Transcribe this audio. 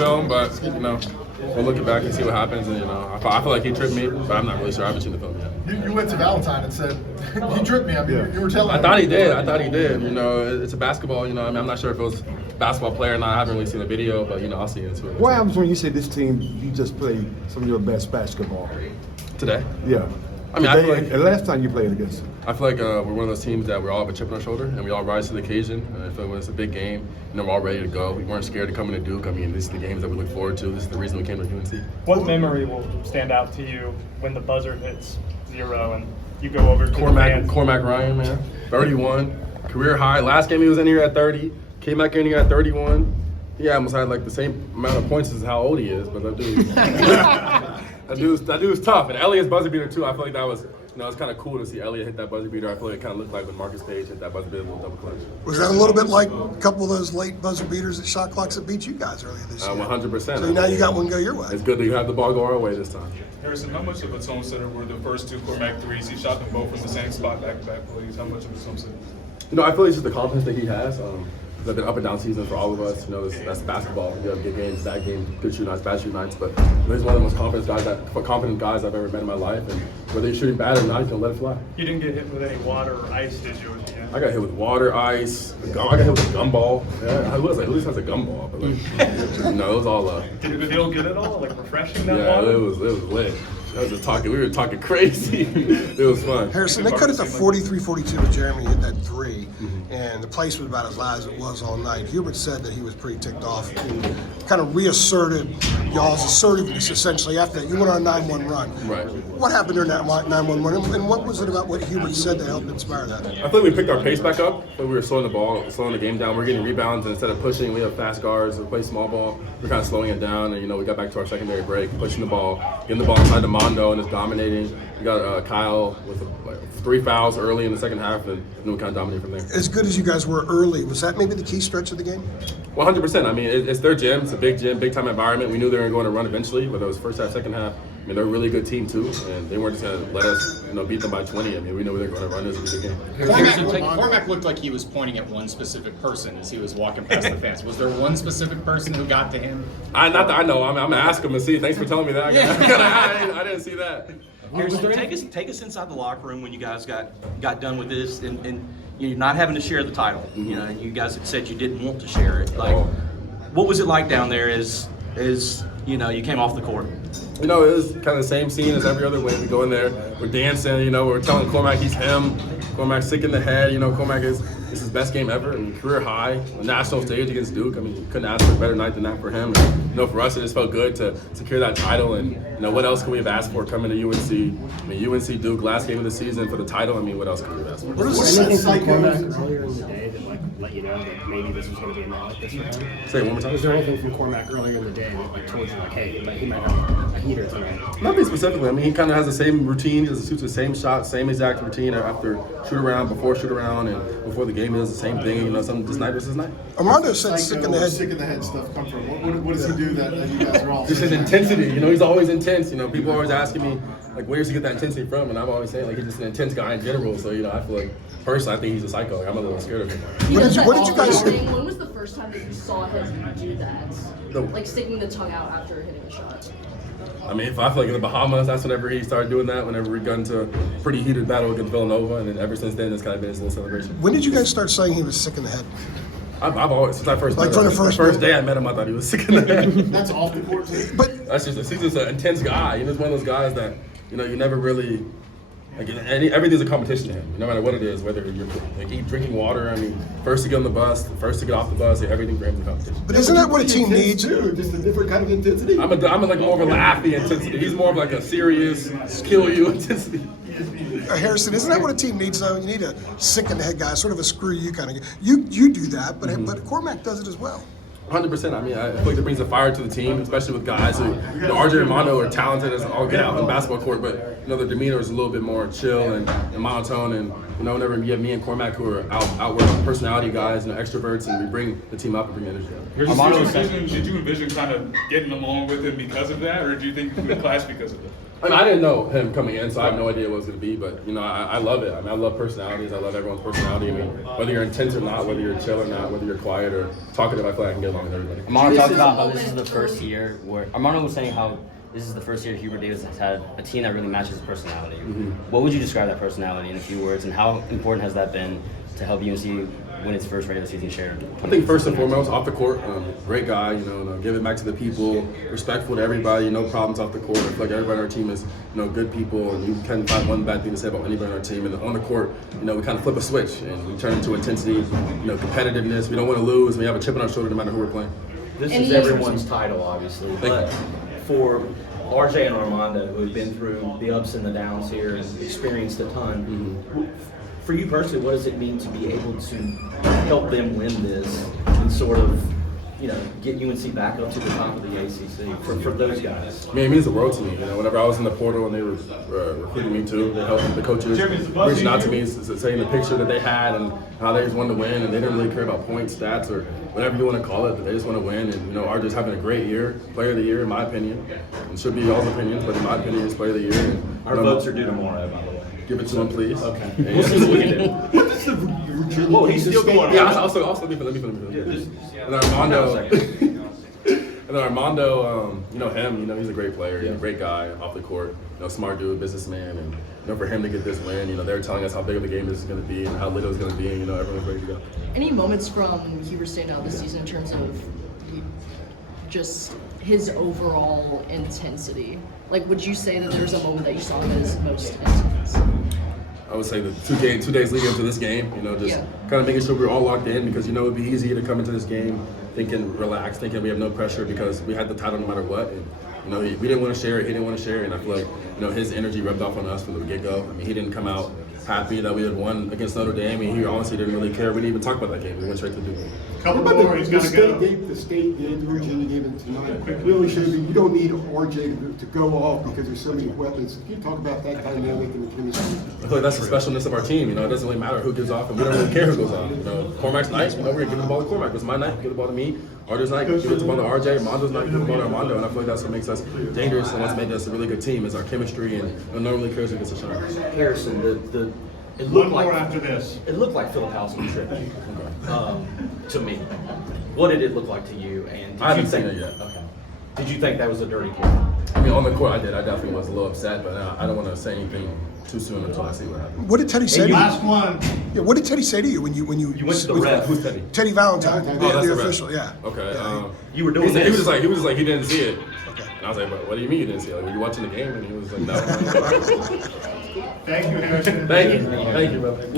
film, but we'll look it back and see what happens. And I feel like he tripped me, but I'm not really sure. I haven't seen the film yet. You went to Valentine and said he tripped me. I mean, you were telling. I thought he did. It's a basketball. I'm not sure if it was a basketball player or not. I haven't really seen the video, but I'll see it. What happens when you say this team, you just played some of your best basketball? Today? Yeah. I feel like the last time you played against them. I feel like we're one of those teams that we all have a chip on our shoulder and we all rise to the occasion. And I feel like when it's a big game, we're all ready to go. We weren't scared to come into Duke. These are the games that we look forward to. This is the reason we came to UNC. What memory will stand out to you when the buzzer hits 0 and you go over to Cormac Ryan, man, 31, career high. Last game he was in here at 30, came back in here at 31. He almost had like the same amount of points as how old he is, but that dude's tough. And Elliott's buzzer beater too. I feel like that was. It's kind of cool to see Elliott hit that buzzer beater. I feel like it kind of looked like when Marcus Page hit that buzzer beater, a little double clutch. Was that a little bit like a couple of those late buzzer beaters at shot clocks that beat you guys earlier this year? 100%. So now you got one go your way. It's good that you have the ball go our way this time. Harrison, how much of a tone setter were the first two Cormac threes? He shot them both from the same spot, back-to-back plays. How much of a tone setter? I feel like it's just the confidence that he has. It's been up and down season for all of us. That's basketball. You have good games, bad games, good shoot nights, bad shoot nights. But he's one of the most confident guys I've ever met in my life. And whether he's shooting bad or not, he's gonna let it fly. You didn't get hit with any water or ice, did you? I got hit with water, ice. I got hit with a gumball. Yeah, at least has a gumball. But it was all. Did it feel good at all? Like refreshing that yeah, water? it was lit. We were talking crazy. It was fun. Harrison, they cut it to 43-42 with Jeremy hit that three, and the place was about as loud as it was all night. Hubert said that he was pretty ticked off and kind of reasserted y'all's assertiveness essentially after that. You went on a 9-1 run. Right. What happened during that 9-1 run, and what was it about what Hubert said that helped inspire that? I feel like we picked our pace back up. We were slowing the game down. We're getting rebounds, and instead of pushing, we have fast guards. We play small ball. We're kind of slowing it down, and we got back to our secondary break, pushing the ball, getting the ball inside the Mondo, and just dominating. We got Kyle with 3 fouls early in the second half, and then we kind of dominated from there. As good as you guys were early, was that maybe the key stretch of the game? 100%. It's their gym. It's a big gym, big time environment. We knew they were going to run eventually, whether it was first half, second half. They're a really good team too, and they weren't just going to let us, beat them by 20. We knew they were going to run this was a good game. Cormac looked like he was pointing at one specific person as he was walking past the fence. Was there one specific person who got to him? Not that I know. I'm going to ask him and see. Thanks for telling me that. I didn't see that. Harrison, take us inside the locker room when you guys got done with this, and you're not having to share the title. And you guys had said you didn't want to share it. What was it like down there as you came off the court? It was kind of the same scene as every other way. We go in there, we're dancing, we're telling Cormac he's him. Cormac's sick in the head, Cormac is his best game ever. Career high, on national stage against Duke. You couldn't ask for a better night than that for him. And, for us, it just felt good to secure that title. And, what else could we have asked for coming to UNC? UNC Duke, last game of the season for the title. What else could we have asked for? What is anything from Cormac earlier in the day that let you know that maybe this was going to be a night like this for him? Say it one more time. Was there anything from Cormac earlier in the day that told you hey, he might have a heater tonight? Nothing specifically. He kind of has the same routine. He shoots the same shot, same exact routine after shoot around, before shoot around, and before the game. He does the same thing. This night was his night. Armando said sick in the head. Sick in the head stuff come from? What does he do that you guys are all? Just his intensity. He's always intense. People are always asking me where does he get that intensity from? And I'm always saying he's just an intense guy in general. So I feel like personally I think he's a psycho. I'm a little scared of him. What did you guys do? When was the first time that you saw him do that? Sticking the tongue out after hitting a shot? If I feel like in the Bahamas, that's whenever he started doing that, whenever we got into a pretty heated battle against Villanova, and then ever since then, it's kind of been his little celebration. When did you guys start saying he was sick in the head? I've always, since I first met him, from the first day I met him, I thought he was sick in the head. That's off the court too. But he's just an intense guy. He's one of those guys that, you never really, everything's a competition to him, no matter what it is, whether you're drinking water, first to get on the bus, first to get off the bus, everything for him is a competition. But isn't that what a team needs? Too, just a different kind of intensity. I'm more of a laughy intensity. He's more of a serious, kill you intensity. Harrison, isn't that what a team needs though? You need a sick in the head guy, sort of a screw you kind of guy. You do that, but Cormac does it as well. 100%. I feel like it brings a fire to the team, especially with guys who, RJ and Mondo are talented as all get out on the basketball court, but their demeanor is a little bit more chill and monotone. And whenever you have me and Cormac who are outward personality guys, extroverts, and we bring the team up and bring energy up. Did you envision kind of getting along with him because of that, or do you think you would clash because of it? I mean, I didn't know him coming in, so I have no idea what it was going to be. But you know, I love it. I mean, I love personalities. I love everyone's personality. I mean, whether you're intense or not, whether you're chill or not, whether you're quiet or talkative, I feel like I can get along with everybody. Armando talked about how this is the first year where Armando was saying how this is the first year Hubert Davis has had a team that really matches his personality. What would you describe that personality in a few words, and how important has that been to help UNC win its first regular season share? I think first and foremost, off the court, great guy, you know, giving back to the people, respectful to everybody, no problems off the court. I feel like everybody on our team is, you know, good people, and you can't find one bad thing to say about anybody on our team. And on the court, you know, we kind of flip a switch and we turn into intensity, you know, competitiveness. We don't want to lose. We have a chip on our shoulder no matter who we're playing. This is everyone's title, obviously, but for RJ and Armando, who have been through the ups and the downs here and experienced a ton, for you personally, what does it mean to be able to help them win this and sort of, you know, get UNC back up to the top of the ACC for those guys? I mean, it means the world to me. You know, whenever I was in the portal and they were recruiting me too, they helped the coaches reaching out to me, saying the picture that they had and how they just wanted to win, and they didn't really care about points, stats, or whatever you want to call it. But they just want to win, and you know, RJ's having a great year, player of the year in my opinion. It should be y'all's opinions, but in my opinion, he's player of the year. And, Our votes are due tomorrow, by the way. Give it to him, plees. Okay. We'll see what we can do. What is the Virginia? Whoa, he's still going. Yeah, also let me finish. And Armando, you know him. You know he's a great player. He's a great guy off the court. You know, smart dude, businessman, and you know for him to get this win, you know they were telling us how big of a game this is going to be and how lit it was going to be, and you know everyone's ready to go. Any moments from Hubert standing out this season in terms of just his overall intensity? Like, would you say that there was a moment that you saw him as most intense? I would say the 2 days leading up to this game, you know, just kind of making sure we're all locked in, because you know it'd be easy to come into this game thinking relaxed, thinking we have no pressure because we had the title no matter what. And, you know, we didn't want to share it, he didn't want to share it, and I feel like, you know, his energy rubbed off on us from the get-go. I mean, he didn't come out happy that we had won against Notre Dame. I mean, he honestly didn't really care. We didn't even talk about that game. We went straight to Duke. Couple more, he's got to go. The state game, the Virginia game tonight really shows that you don't need RJ to go off because there's so many weapons. Can you talk about that dynamic and the chemistry? I feel like that's the specialness of our team. You know, it doesn't really matter who gives off, and we don't really care who goes off. You know, Cormac's night, you know, we're gonna give the ball to Cormac. It's my night, give the ball to me. RJ's night, give the ball to RJ. Armando's night, give the ball to Armando. And I feel like that's what makes us dangerous and what's made us a really good team is our chemistry, and no one really cares who gets a shot. Harrison, it looked like after this. It looked like Filipowski tripping to me. What did it look like to you? And did I haven't you think, seen it yet. Okay. Did you think that was a dirty play? I mean, on the court, I did. I definitely was a little upset, but I don't want to say anything too soon until I see what happens. What did Teddy say to you? Last one. Yeah, what did Teddy say to you when you You went to the ref. Who's Teddy? Teddy Valentine, Oh, the that's the ref. official, yeah. Okay. Yeah, You were doing he this. was just like he didn't see it. Okay. And I was like, what do you mean you didn't see it? Like, were you watching the game? And he was like, no. Thank you, Harrison. Thank you, brother.